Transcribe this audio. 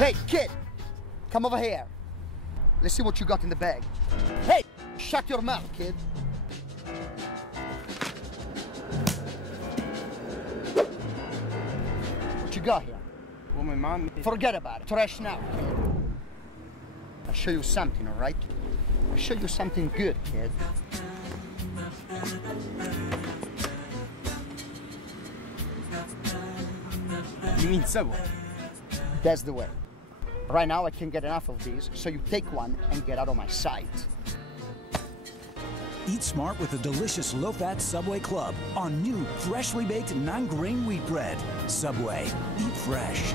Hey, kid, come over here. Let's see what you got in the bag. Hey, shut your mouth, kid. What you got here? Well, my mom... Forget about it. Trash now, kid. I'll show you something, all right? I'll show you something good, kid. You mean Subway? That's the way. Right now, I can't get enough of these, so you take one and get out of my sight. Eat smart with the delicious low-fat Subway Club on new, freshly baked 9-grain wheat bread. Subway. Eat fresh.